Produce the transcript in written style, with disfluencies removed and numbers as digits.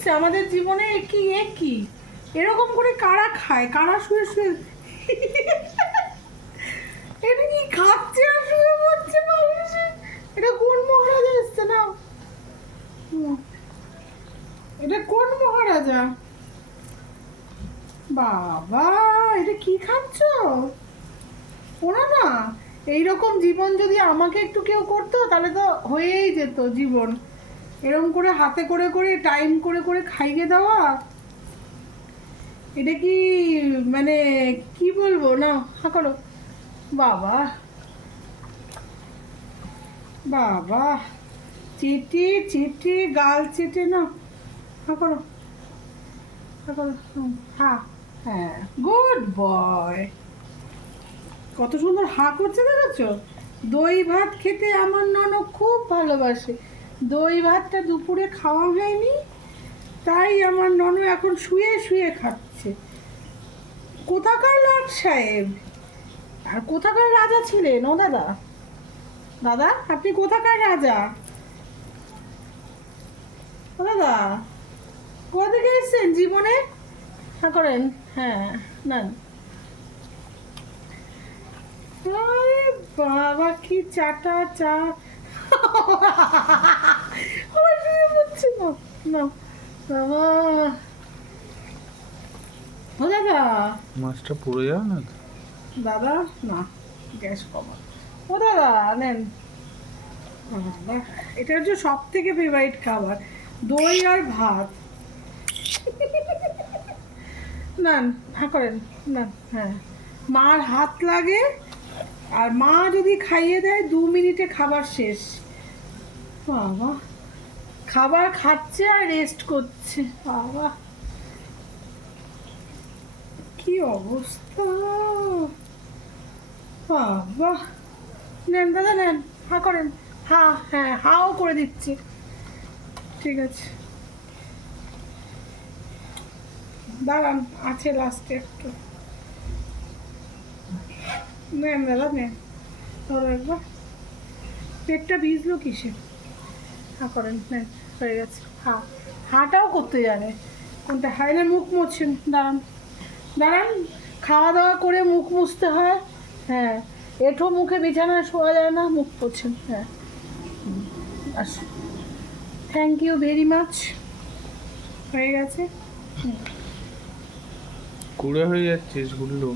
এসছে আমাদের জীবনে। কি এরকম করে কারা খায়, কারা শুয়ে শুয়ে এটা কি খাচ্ছে আর শুয়ে পড়ছে মানুষে? এটা কোন মহারাজা এসছে না? এটা কোন মহারাজা? বাবা, এটা কি খাচ্ছ? ওরা না, এইরকম জীবন যদি আমাকে একটু কেউ করতো তাহলে তো হয়েই যেত জীবন। এরকম করে হাতে করে করে টাইম করে করে খাইয়ে দেওয়া, এটা কি মানে কি বলবো না? হা করো। বাবা বাবা, চেটে চেটে গাল চেটে না। হা করো, হা করো। হা, হ্যাঁ, গুড বয়। কত সুন্দর হা করছে দেখেছো? দই ভাত খেতে আমার ননদ খুব ভালোবাসে। দই ভাতটা দুপুরে খাওয়া হয়নি, তাই আমার ননদ এখন শুয়ে শুয়ে খাচ্ছে। কোথাকার লাট সাহেব আর কোথাকার রাজা ছিলেন ও দাদা? দাদা, আপনি কোথাকার রাজা? ও দাদা, কোথা থেকে এসছেন জীবনে? হ্যাঁ করেন, হ্যাঁ, নেন। আরে বাবা, কি চাটা চা! আমার শুয়ে পড়ছে না, না বাবা। ও দাদা, মাছটা পুড়ে যাবে না তো? দাদা না, গ্যাস কমা। ও দাদা নেন। বাবা, এটা হচ্ছে সব থেকে ফেভারিট খাবার, দই আর ভাত। নেন, হ্যাঁ করেন, না, হ্যাঁ। মার হাত লাগে, আর মা যদি খাইয়ে দেয় 2 মিনিটে খাবার শেষ। বাবা, খাবার খাচ্ছে আর রেস্ট করছে। বাবা, কি অবস্থা! বাবা, নেন দাদা নেন, হা করেন। হা, হ্যাঁ, হাও করে দিচ্ছি। ঠিক আছে, দাঁড়ান, আছে লাস্টে একটু। নেন দাদা নেন, ধরো একবার। পেটটা ভিজলো কিসে? হা করেন, নেন, হয়ে গেছে। হা, হাটাও করতে জানে। কোনটা হাই না? মুখ মুছছেন, দাঁড়ান দাঁড়ান। খাওয়া দাওয়া করে মুখ মুছতে হয়। হ্যাঁ, এঁঠো মুখে বিছানায় শোয়া যায় না, মুখ পোছেন। হ্যাঁ, আসুন। Thank you very much. হয়ে গেছে। কুড়ে হয়ে যাচ্ছিস গুল্লু।